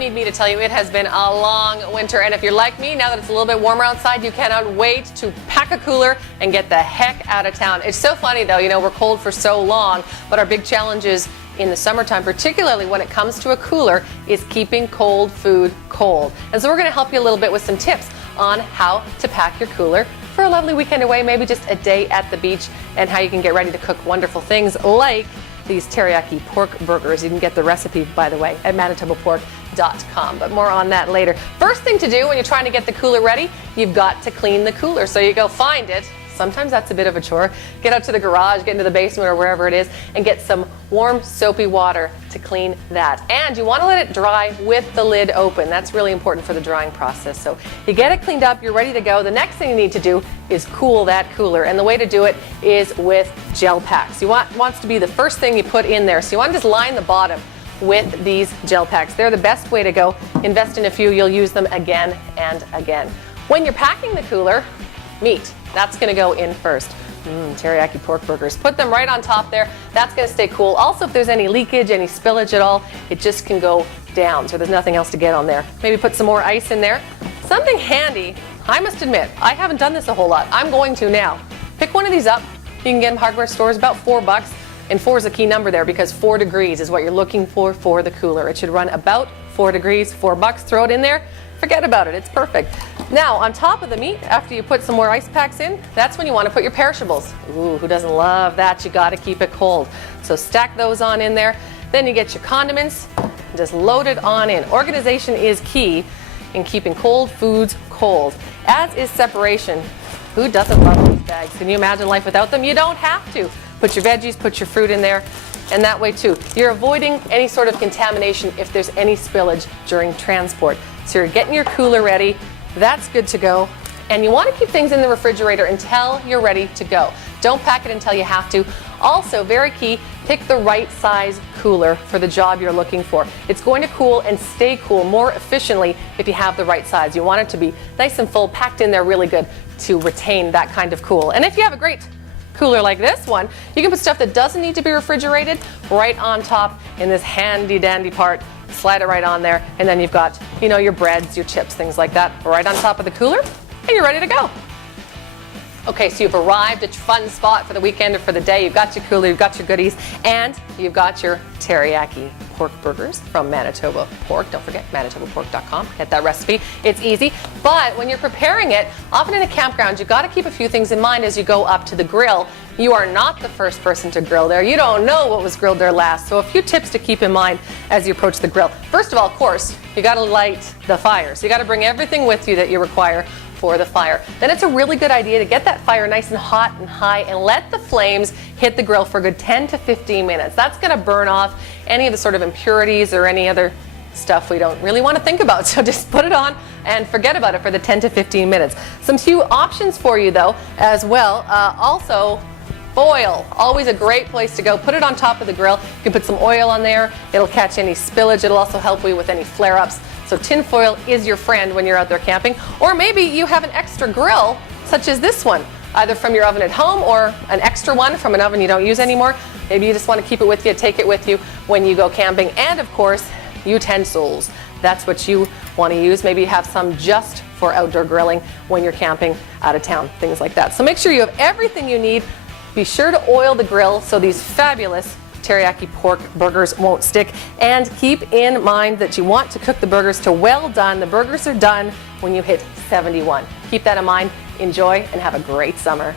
need me to tell you it has been a long winter, and if you're like me, now that it's a little bit warmer outside, you cannot wait to pack a cooler and get the heck out of town. It's so funny though, we're cold for so long, but our big challenges in the summertime, particularly when it comes to a cooler, is keeping cold food cold. And so we're going to help you a little bit with some tips on how to pack your cooler for a lovely weekend away, maybe just a day at the beach, and how you can get ready to cook wonderful things like these teriyaki pork burgers. You can get the recipe, by the way, at manitobapork.com, but more on that later. First thing to do when you're trying to get the cooler ready, you've got to clean the cooler. So you go find it. Sometimes that's a bit of a chore. Get out to the garage, get into the basement or wherever it is, and get some warm soapy water to clean that. And you want to let it dry with the lid open. That's really important for the drying process. So you get it cleaned up, you're ready to go. The next thing you need to do is cool that cooler. And the way to do it is with gel packs. Wants to be the first thing you put in there. So you want to just line the bottom with these gel packs. They're the best way to go. Invest in a few, you'll use them again and again. When you're packing the cooler, meat. That's going to go in first. Teriyaki pork burgers. Put them right on top there. That's going to stay cool. Also, if there's any leakage, any spillage at all, it just can go down, so there's nothing else to get on there. Maybe put some more ice in there. Something handy, I must admit, I haven't done this a whole lot. I'm going to now. Pick one of these up. You can get them hardware stores, about $4. And 4 is a key number there because 4 degrees is what you're looking for the cooler. It should run about 4 degrees, $4. Throw it in there. Forget about it. It's perfect. Now, on top of the meat, after you put some more ice packs in, that's when you want to put your perishables. Ooh, who doesn't love that? You got to keep it cold. So stack those on in there. Then you get your condiments, just load it on in. Organization is key in keeping cold foods cold, as is separation. Who doesn't love these bags? Can you imagine life without them? You don't have to. Put your veggies, put your fruit in there, and that way too, you're avoiding any sort of contamination if there's any spillage during transport. So you're getting your cooler ready, that's good to go, and you want to keep things in the refrigerator until you're ready to go. Don't pack it until you have to. Also, very key, pick the right size cooler for the job you're looking for. It's going to cool and stay cool more efficiently if you have the right size. You want it to be nice and full, packed in there really good to retain that kind of cool. And if you have a great cooler like this one, you can put stuff that doesn't need to be refrigerated right on top in this handy dandy part. Slide it right on there, and then you've got, your breads, your chips, things like that, right on top of the cooler, and you're ready to go. Okay, so you've arrived at your fun spot for the weekend or for the day. You've got your cooler, you've got your goodies, and you've got your teriyaki pork burgers from Manitoba Pork. Don't forget, manitobapork.com. Get that recipe. It's easy. But when you're preparing it, often in a campground, you've got to keep a few things in mind as you go up to the grill. You are not the first person to grill there. You don't know what was grilled there last. So a few tips to keep in mind as you approach the grill. First of all, of course, you got to light the fire. So you got to bring everything with you that you require for the fire. Then it's a really good idea to get that fire nice and hot and high and let the flames hit the grill for a good 10 to 15 minutes. That's going to burn off any of the sort of impurities or any other stuff we don't really want to think about. So just put it on and forget about it for the 10 to 15 minutes. Some few options for you though as well. Also, foil, always a great place to go. Put it on top of the grill. You can put some oil on there. It'll catch any spillage. It'll also help you with any flare-ups. So tin foil is your friend when you're out there camping. Or maybe you have an extra grill, such as this one, either from your oven at home or an extra one from an oven you don't use anymore. Maybe you just want to keep it with you, take it with you when you go camping. And of course, utensils. That's what you want to use. Maybe you have some just for outdoor grilling when you're camping out of town, things like that. So make sure you have everything you need. Be sure to oil the grill so these fabulous teriyaki pork burgers won't stick. And keep in mind that you want to cook the burgers to well done. The burgers are done when you hit 71. Keep that in mind. Enjoy and have a great summer.